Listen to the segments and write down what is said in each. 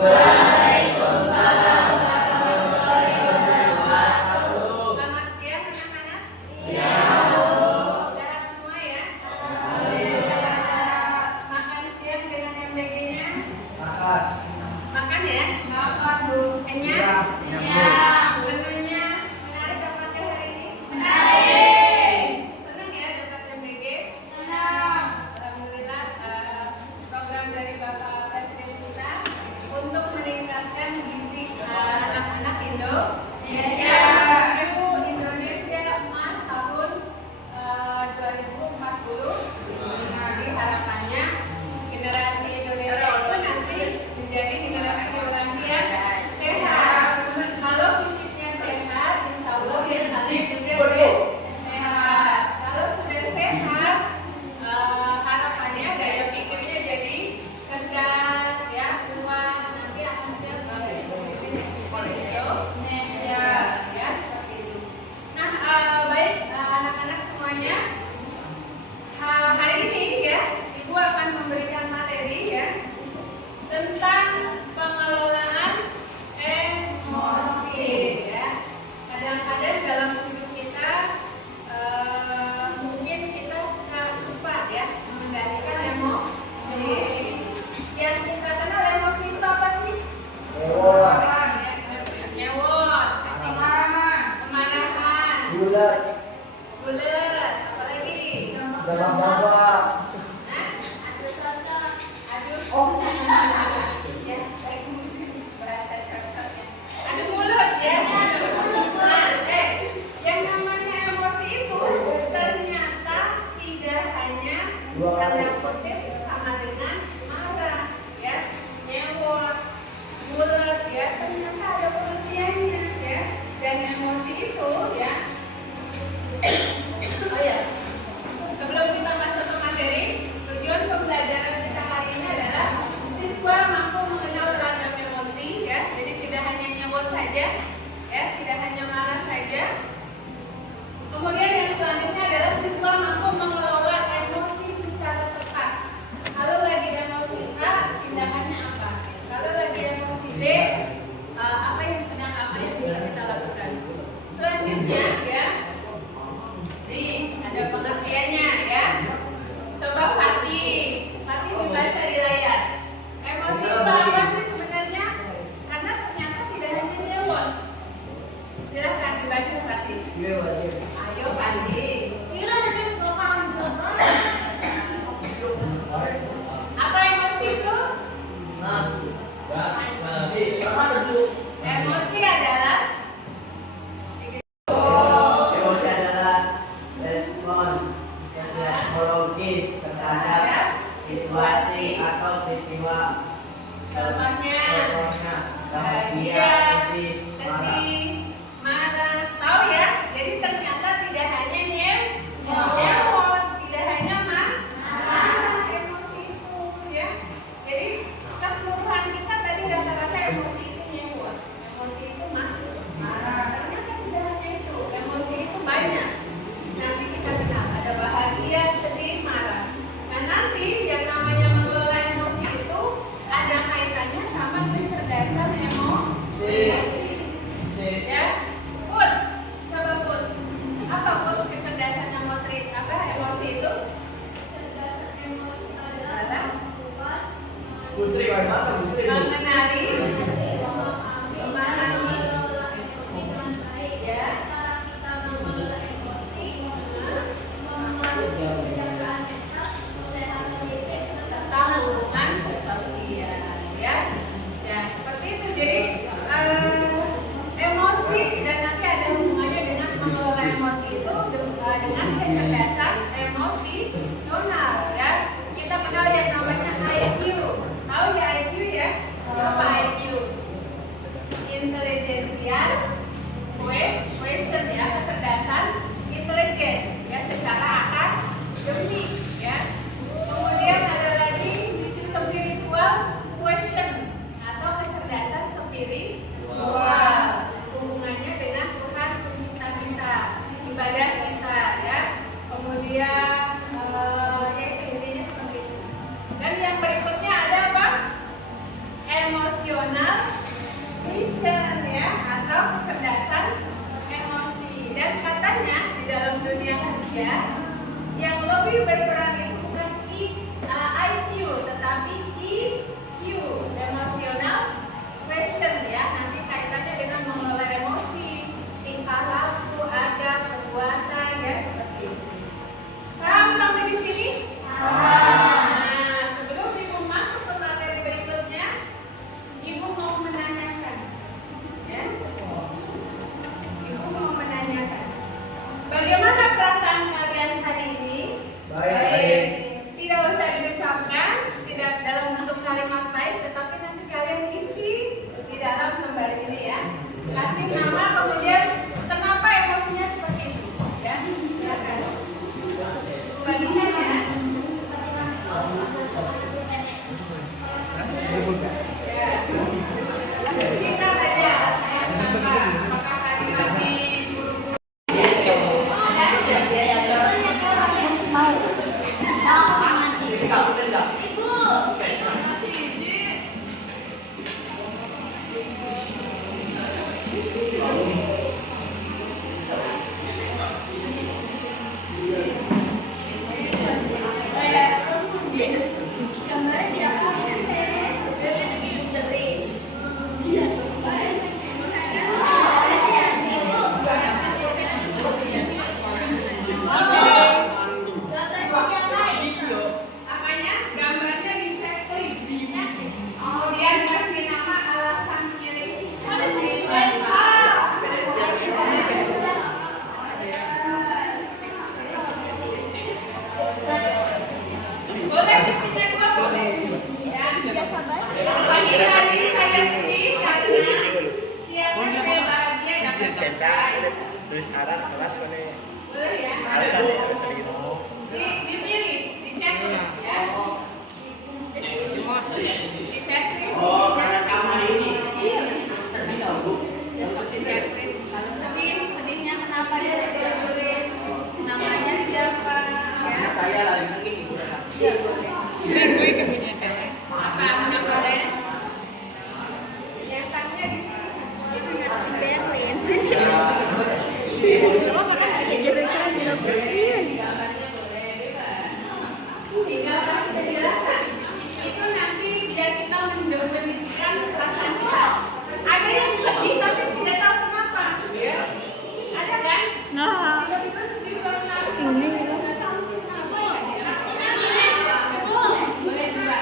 Waalaikumsalam warahmatullahi wabarakatuh. Selamat siang anak-anak. Iya, Bu. Sehat semua ya? Alhamdulillah. Makan siang dengan MBG-nya? Makan. Makan ya? Makan, Bu. Kenyang? Iya. Menunya menarik apa hari ini? Menarik. Senang ya dapat MBG? Senang. Alhamdulillah, program dari Bapak Presiden kita untuk meningkatkan gizi anak-anak Indonesia. Itu Indonesia Emas tahun 2040. Jadi harapannya generasi Indonesia itu nanti menjadi generasi yang sehat. Kalau fisiknya sehat, insya Allah mentalnya juga sehat. Kalau sudah sehat, harapannya gaya pikirnya jadi cerdas, ya, kuat, nanti akan siap menjadi pemimpin Indonesia, ya, seperti itu. Nah, baik anak-anak semuanya, hari ini ya Ibu akan memberikan materi ya tentang pengelolaan emosi ya. Kadang-kadang dalam hidup kita mungkin kita suka lupa ya mengendalikan emosi. Yang kita kenal emosi itu apa sih? Nyewot, kemarahan, Bulat. bulat, apalagi? Dalam bawah. Adu mulut ya. Nah, yang namanya emosi itu ternyata tidak hanya tanda kutip sama dengan marah, ya, nyewot, bulat, ya, ternyata ada pengertiannya, ya. Dan emosi itu, ya. Oh ya, sebelum kita masuk ke materi, tujuan pembelajaran kita hari ini adalah siswa mampu mengenal ragam emosi, ya. Jadi tidak hanya nyebut saja, ya, tidak hanya marah saja. Kemudian yang selanjutnya adalah siswa mampu mengelola emosi secara tepat. Kalau lagi emosi A, tindakannya apa? Kalau lagi emosi B, apa yang bisa kita lakukan? Selanjutnya, ya. Nih, ada pengertiannya ya. Coba Fatih dibaca di layar. Emosi itu apa sih sebenarnya? Karena ternyata tidak hanya nyewot. Silahkan dibaca Fatih. Ayo Fatih. Apa emosi itu? Emosi adalah Emosi adalah respon psikologis terhadap situasi atau peristiwa. contohnya Bahagia, sedih, marah. sedih, marah. Tahu ya? Jadi ternyata tidak hanya nyewot, tidak hanya marah, emosi itu ya. Jadi keseluruhan kita tadi rata-rata emosi itu nyewot, emosi itu marah. Ternyata tidak hanya itu, emosi itu banyak. Nanti kita kenal ada bahagia, sedih, marah. Nah nanti yang namanya mengelola emosi itu ada kaitannya sama kecerdasan emosi. Ya, Put, coba Put. Apa Put kecerdasan emosi itu? Kecerdasan emosi adalah Putri, bagaimana Putri? mengenali, memahami, ya, tentang hubungan sosial, ya. Ya, seperti itu. Jadi emosi dan nanti ada hubungannya dengan mengelola emosi itu dengan kecerdasan emosional, ya. Kita kenal yang namanya IQ. Tahu ya IQ ya? Apa IQ? tulis aran kelas mana Boleh ya? alasan gitu. Dipilih, di checklist ya. Di checklist. Oh, karena kamu ini. Iya. Sedih nggak, Bu? Di checklist. Kalau sedihnya kenapa dia sedih tulis? Namanya siapa? Ya. Saya lagi sedih. Iya boleh. Apa kenapa Ren? Cetaknya di sini. Gambarnya boleh bebas. Tinggal kasih penjelasan. Itu nanti biar kita mendefinisikan perasaan kita. Ada yang sedih tapi tidak tahu kenapa. Ya. Ada kan? Tiba-tiba sedih karena nggak tahu sih kenapa. Boleh juga.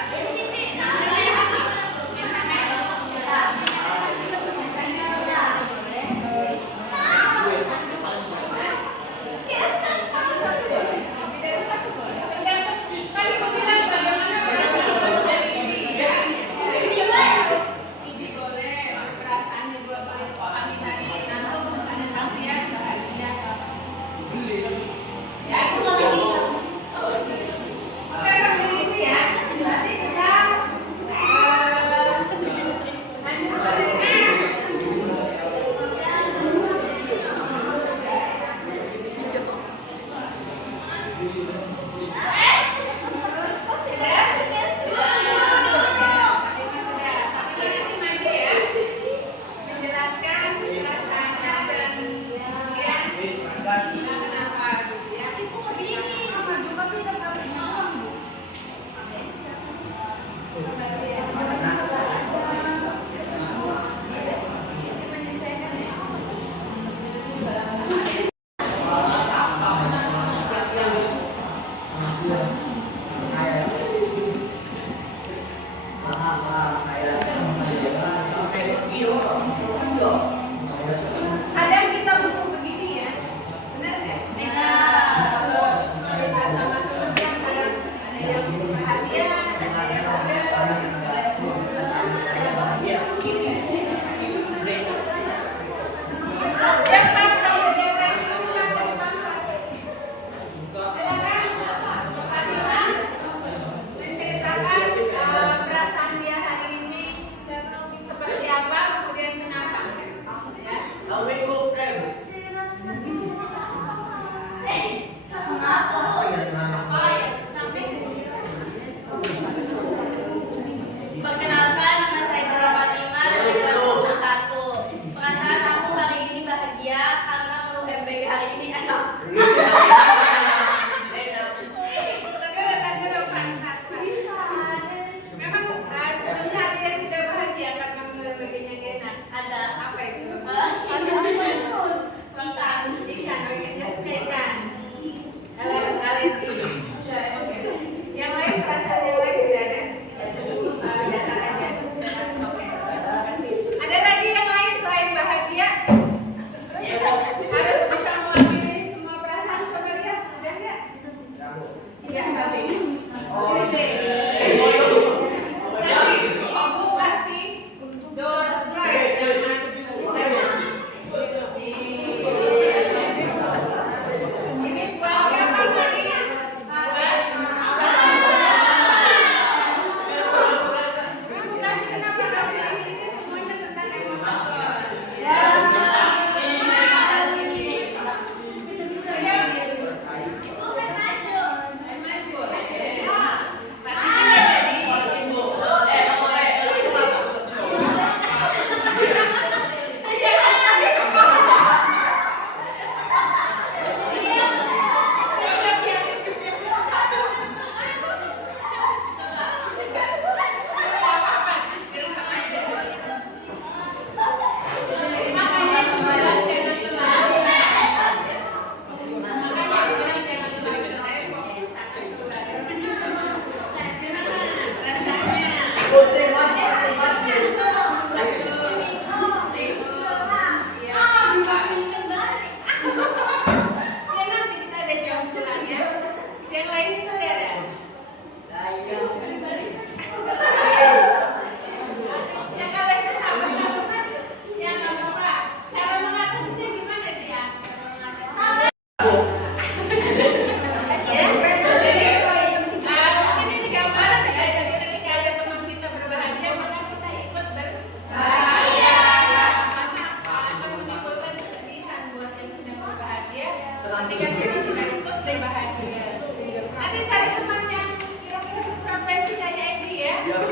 Menjelaskan rasanya dan kemudian kenapa gitu ya. Kadang kita butuh begini ya, benar nggak? Kalau kita sama teman yang kadang ada yang butuh perhatian, ada yang menceritakan perasaan dia hari ini seperti apa, kemudian kenapa, ya. Kamu ikut, Rem.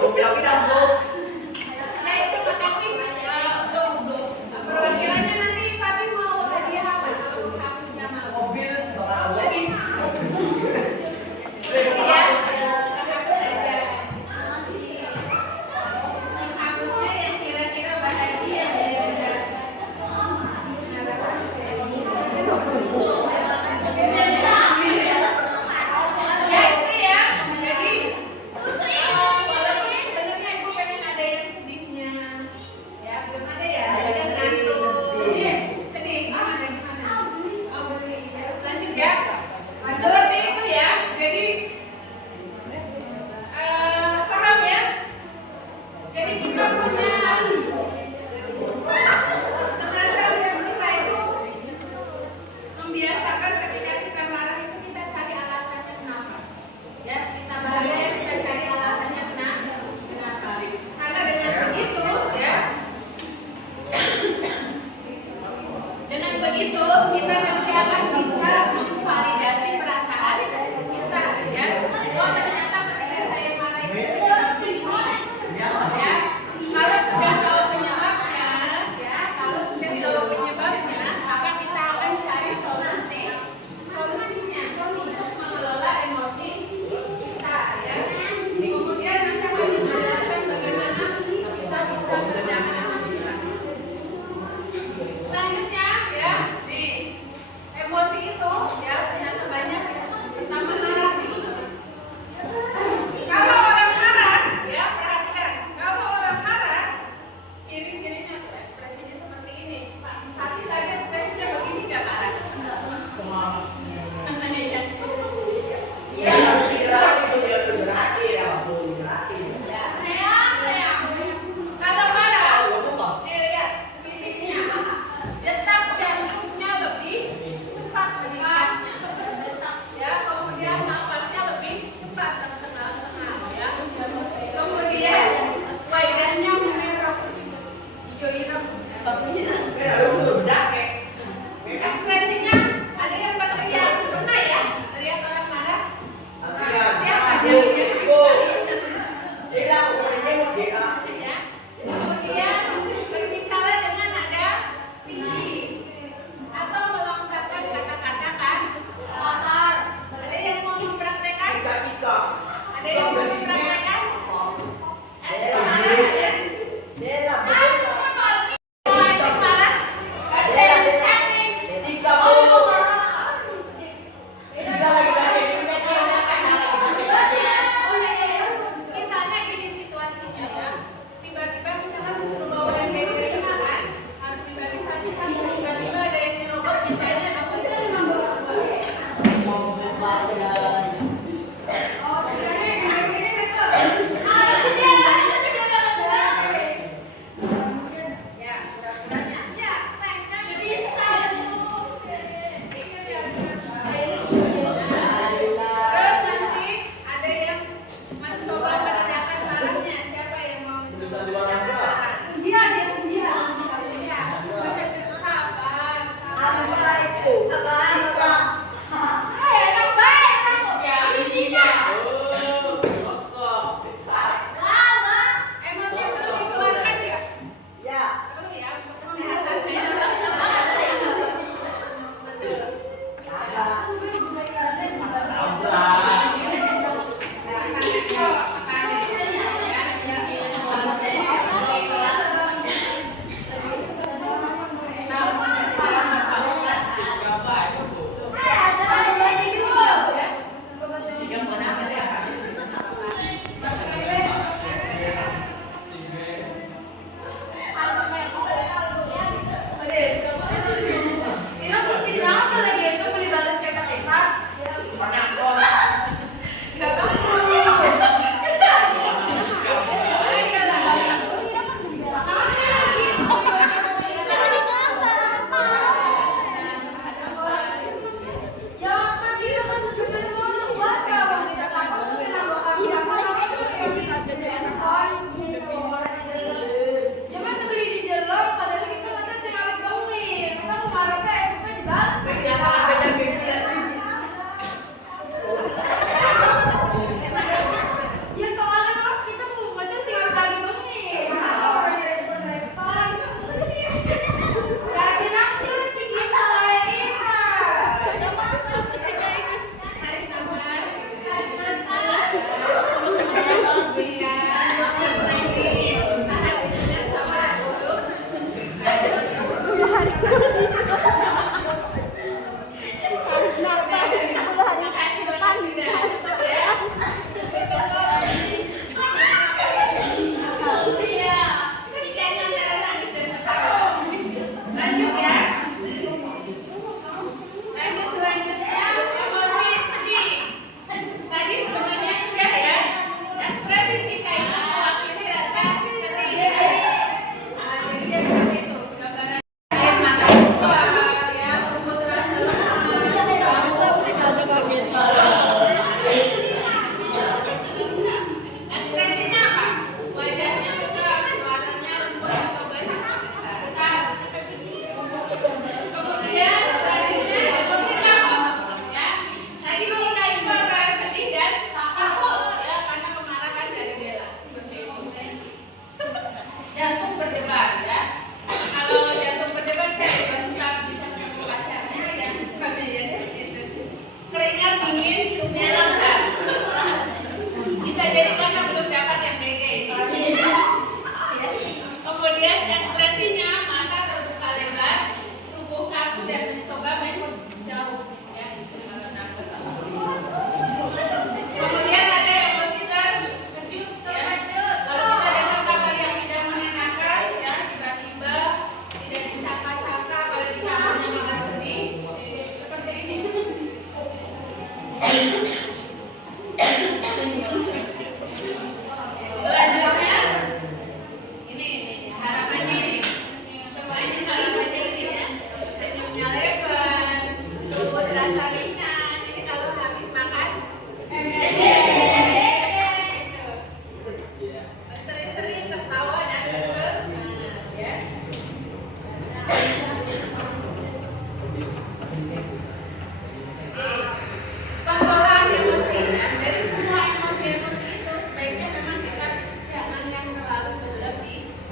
Bu, bilang-bilang, Bu. Ya itu makasih untuk perwakilannya nanti Fatih mau hadiah apa tuh? Kampusnya mau. Mobil, bakal aku. Mungkin. Ya, kampus aja. Kampusnya yang kira-kira bahagia ya. Ya itu ya. Jadi walaupun sebenarnya ibu pengen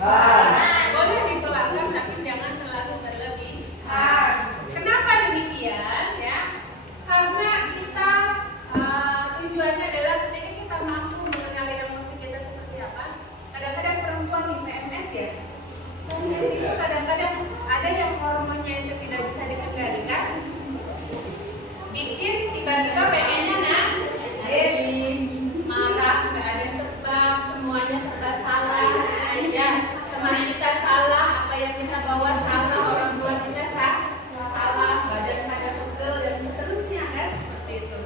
Boleh dipelankan tapi jangan terlalu berlebihan. Kenapa demikian ya? Karena kita tujuannya adalah ketika kita mampu mengenali emosi kita seperti apa. Kadang-kadang perempuan di PMS ya, PMS itu kadang-kadang ada yang hormonnya itu tidak bisa dikendalikan, bikin tiba-tiba pengennya nangis, marah, nggak ada sebab, semuanya serba salah, ya teman kita salah, apa yang kita bawa salah, orang tua kita salah, badan kita pegel dan seterusnya kan seperti itu.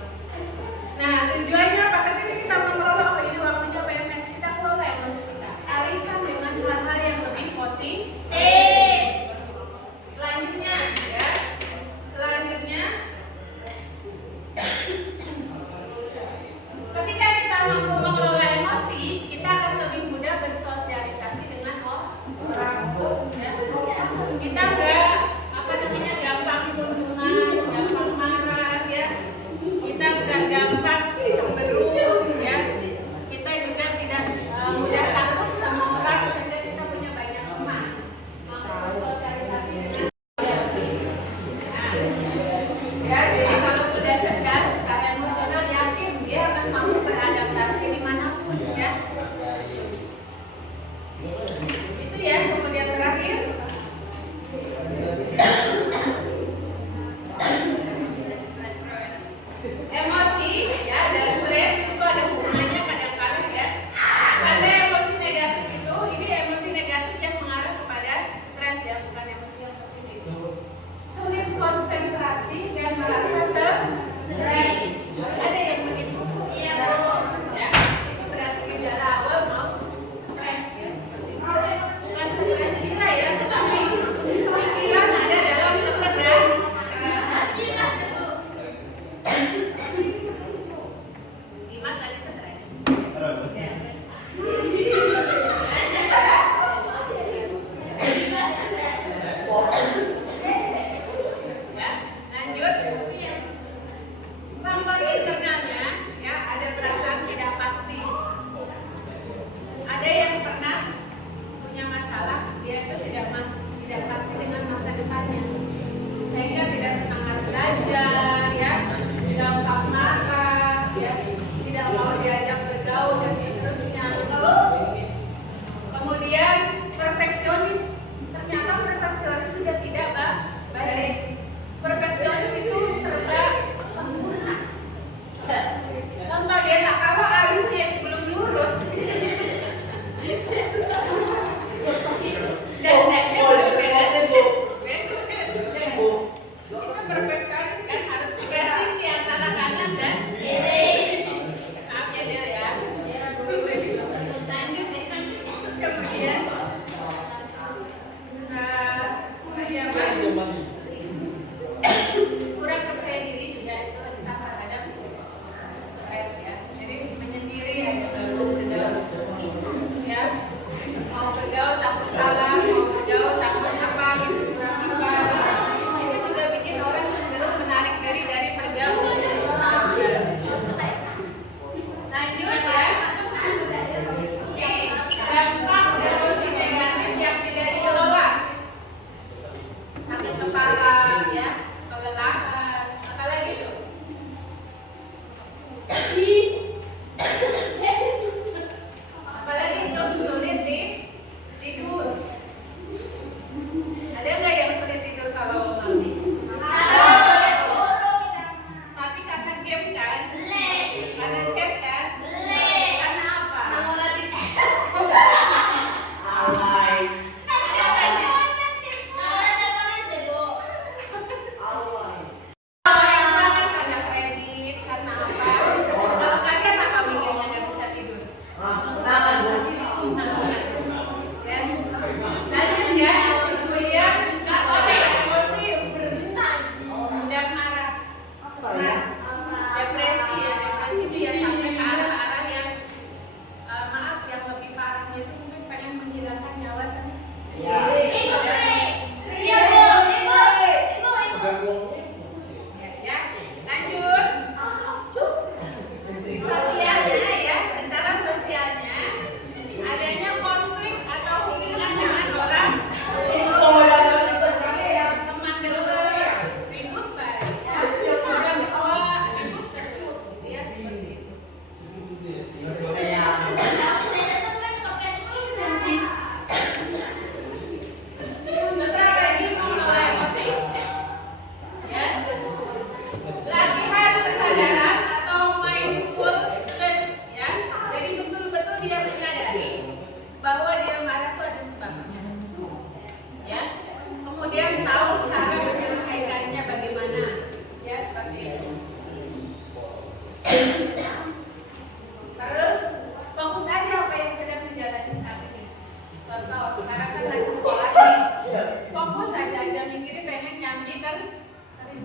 Nah tujuannya apa? Ketika kita mengelola oh ini waktunya PMS, kita kelola emosi kita, alihkan dengan hal-hal yang lebih positif. Selanjutnya ya, selanjutnya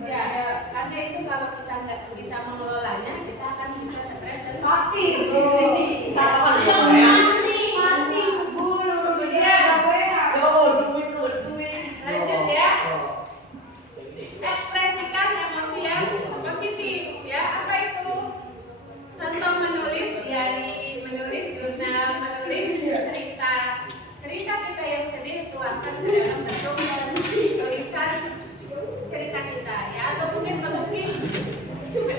Ya, karena itu kalau kita nggak bisa mengelolanya, kita akan bisa stres dan mati. Mati, bulu, dia. Lanjut ya. Ekspresikan emosi yang positif. Ya, apa itu? Contoh menulis diary, menulis jurnal, menulis cerita. Cerita kita yang sedih dituangkan ke dalam bentuk tulisan cerita kita, ya, atau mungkin melukis,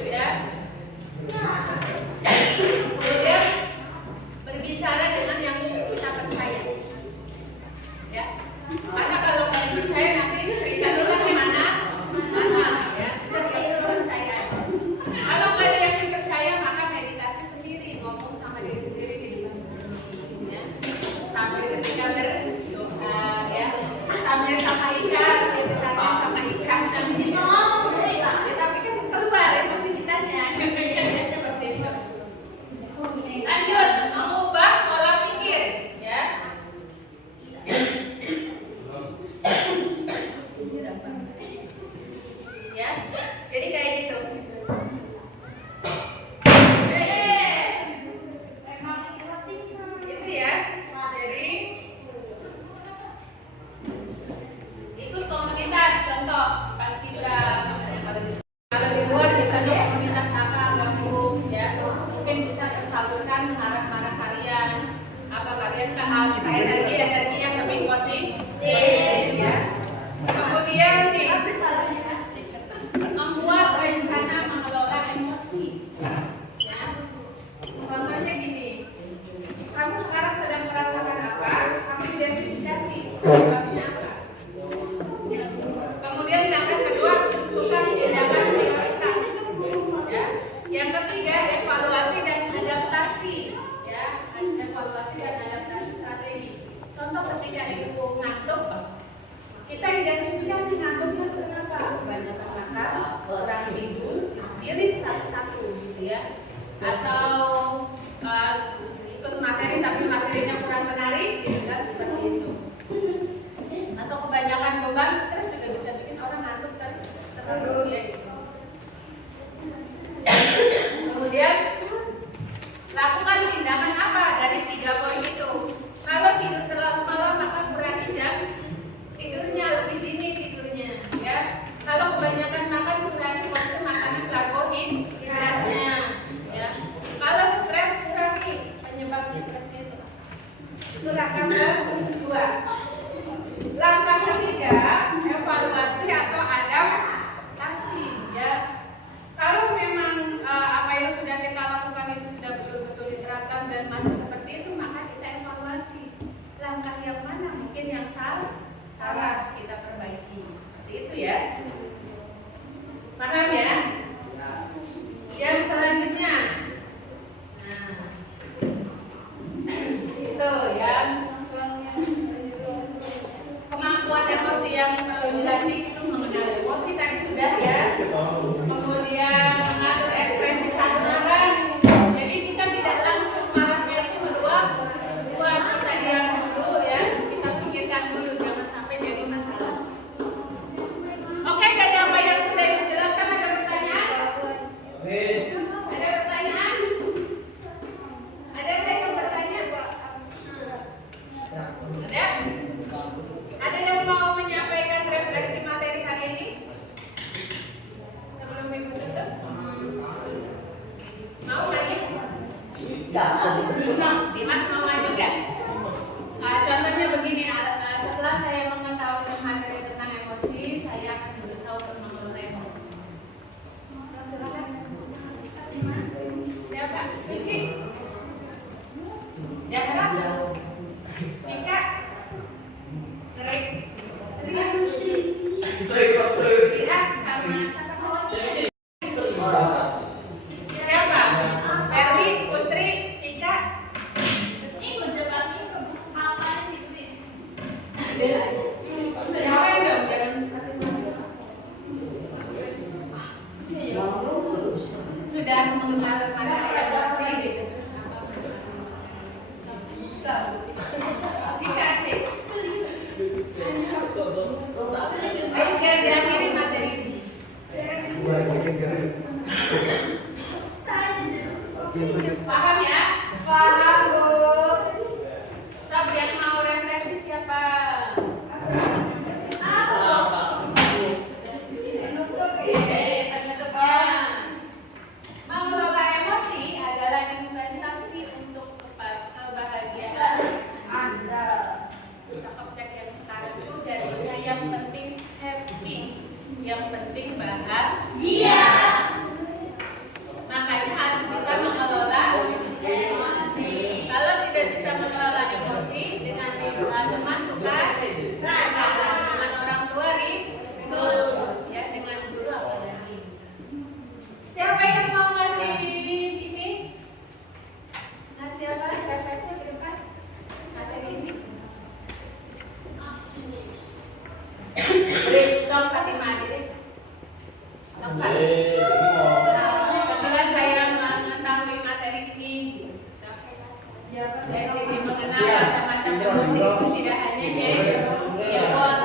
ya. Kemudian berbicara dengan yang kita percaya, ya. Karena kalau kalian percaya nanti cerita itu kan kemana, ya. Jadi yang percaya. Kalau nggak ada yang dipercaya, maka meditasi sendiri, ngomong sama diri sendiri di depan cermin, ya. Sambil ketika berdoa, ya. Sambil sama ikan, cerita sama ikan, ya, tapi kan keluar emosi kitanya, seperti itu. Lanjut, mengubah pola pikir, ya. Ya, jadi kayak gitu. Itu ya. Jadi ikut komunitas, contoh pas kita misalnya kalau di luar biasanya komunitas apa gabung, ya, mungkin bisa tersalurkan marah-marah kalian, apa kalian ke energi yang lebih positif, ya. Kemudian nih, membuat rencana mengelola emosi, ya. Contohnya gini, kamu sekarang sedang merasakan apa, kamu identifikasi sebabnya apa. Kemudian yang kedua, tentukan tindakan prioritas, ya. Yang ketiga, evaluasi dan adaptasi, ya. Evaluasi dan adaptasi strategi. Contoh ketika ibu ngantuk, kita identifikasi ngantuknya itu kenapa? Banyak makan, kurang tidur, diri satu-satu, gitu ya. Atau ikut materi tapi materinya kurang menarik, gitu kan, seperti itu. Atau kebanyakan beban, stres juga bisa bikin orang ngantuk terus, ya, gitu. Kemudian lakukan tindakan apa dari 3 poin itu? Kalau tidur terlalu malam, maka kurangi jam tidurnya, lebih dini tidurnya, ya. Kalau kebanyakan makan, kurangi porsi makanan karbohidratnya, ya. Kalau stres, kurangi penyebab stresnya itu. Itu langkah kedua. Langkah ketiga, evaluasi atau adaptasi, ya. Kalau memang apa yang sudah kita lakukan itu sudah betul-betul diterapkan dan masih seperti itu, maka kita evaluasi langkah yang mana mungkin yang salah kita perbaiki, seperti itu, ya. Paham, ya? Yang selanjutnya, nah, itu yang kemampuan emosi yang perlu dilatih itu mengenal emosi tadi sudah, ya. Kemudian mengatur ekspresi saat marah. Jadi kita tidak langsung marahnya itu meluap. Kita diam dulu, ya. Kita pikirkan dulu, jangan sampai jadi masalah. Oke, dari apa yang sudah ibu jelaskan ada pertanyaan? Ada pertanyaan? Ada yang bertanya? Ada? Ada yang mau menyampaikan refleksi materi hari ini? Sebelum ibu tutup? Mau lagi? Dimas mau maju gak? Contohnya begini, setelah saya mengetahui materi tentang emosi, saya akan berusaha untuk mengelola emosi. Silakan. Siapa? Suci? Jahra? Ika? Sering? Lihat sama siapa? Berli, Putri, Tika? Jangan dong, sudah mengenal materi emosi gitu. Jika cek, ayo biar diakhiri materi ini. Iya, buat.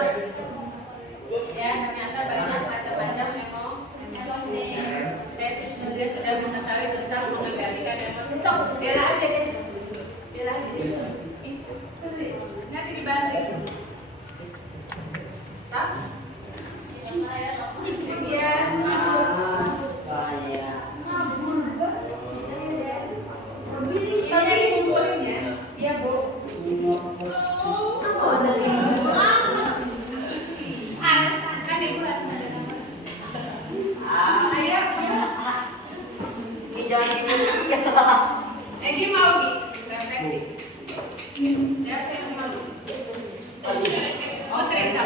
Ya, ternyata banyak macam-macam emosi. Saya juga sudah mengetahui tentang mengendalikan emosi. Sok, bela aja deh. Bela aja. Bisa. Nanti dibantu. Sok. Sekian. Ini kumpulin ya. Iya, Bu. Kan Ibu harus ada nama. Ayo. Egi mau Gi, refleksi. Siapa yang mau? Oh, Teresa.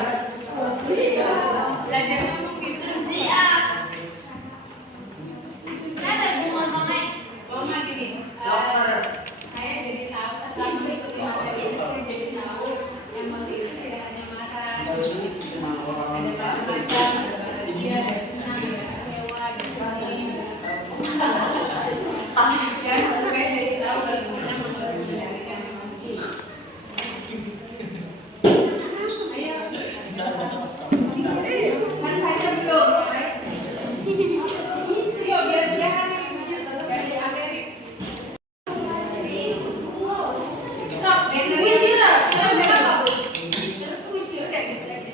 Belajar ngomong gitu. Siap. Saya ngomongnya. Mama gini. Saya jadi tahu setelah mengikuti materi ini, saya jadi tahu emosi itu tidak hanya marah. Ada macam-macam, ada bahagia, ada senang, ada kecewa, ada sedih. Dan saya jadi tahu bagaimana mengendalikan emosi. Ayo. Kan saja belum, right? Yuk, biar dia kan dari Amerika. Stop, puisi lah. Terus apa, Bu? Terus puisi, udah gitu aja.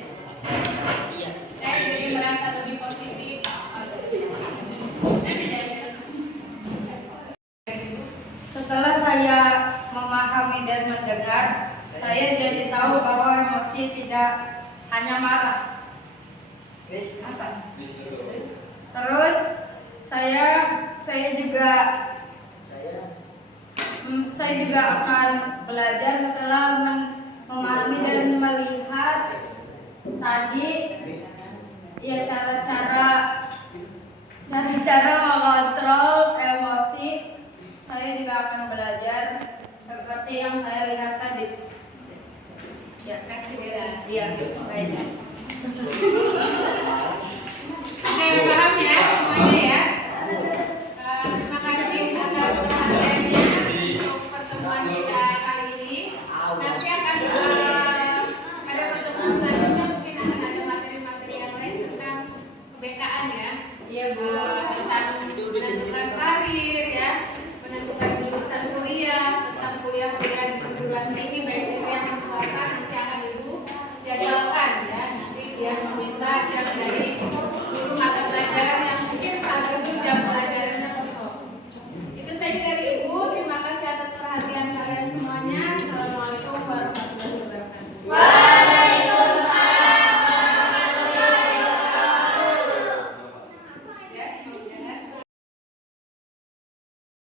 Saya jadi merasa lebih positif. Setelah saya memahami dan mendengar, saya jadi tahu bahwa emosi tidak hanya marah. Apa? Terus saya juga akan belajar setelah memahami dan melihat tadi ya cara-cara mengontrol emosi. Saya juga akan belajar seperti yang saya lihat tadi. Ya, kasih dia. Iya, baik guys.